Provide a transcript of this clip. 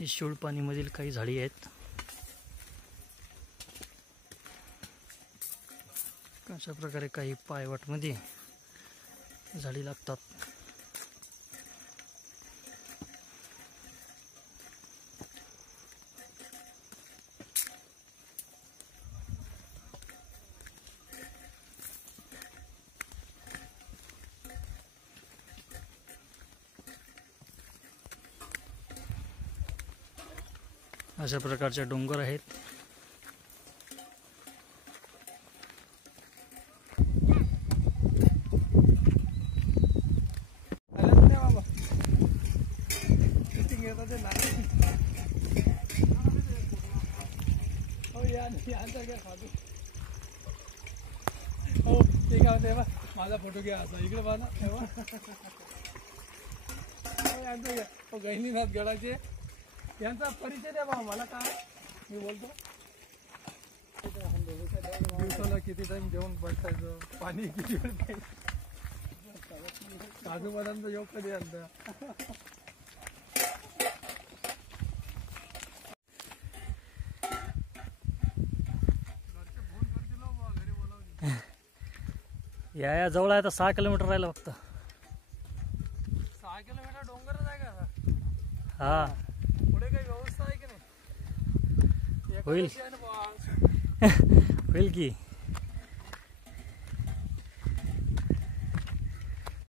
ही शूळपाणीमधील काही झाडी आहेत. अशा प्रकारे काही पायवाटमध्ये झाडी लागतात. अशा प्रकारचे डोंगर आहेत. हो ते काय म्हणते बा माझा फोटो घ्या असा इकडे पहा ना हो गहिनीनाथ गडाचे यांचा परिचय द्या बा मला. काय मी बोलतो दिवसाला किती टाइम जेवण बसायचं, पाणी किती वेळ प्यायचं, काजू बदामचा योग कधी आणता. या जवळ आहे तर 6 किलोमीटर राहिलं फक्त. 6 किलोमीटर डोंगरच आहे का? हा पुढे काही व्यवस्था आहे की नाही? होईल. होईल की.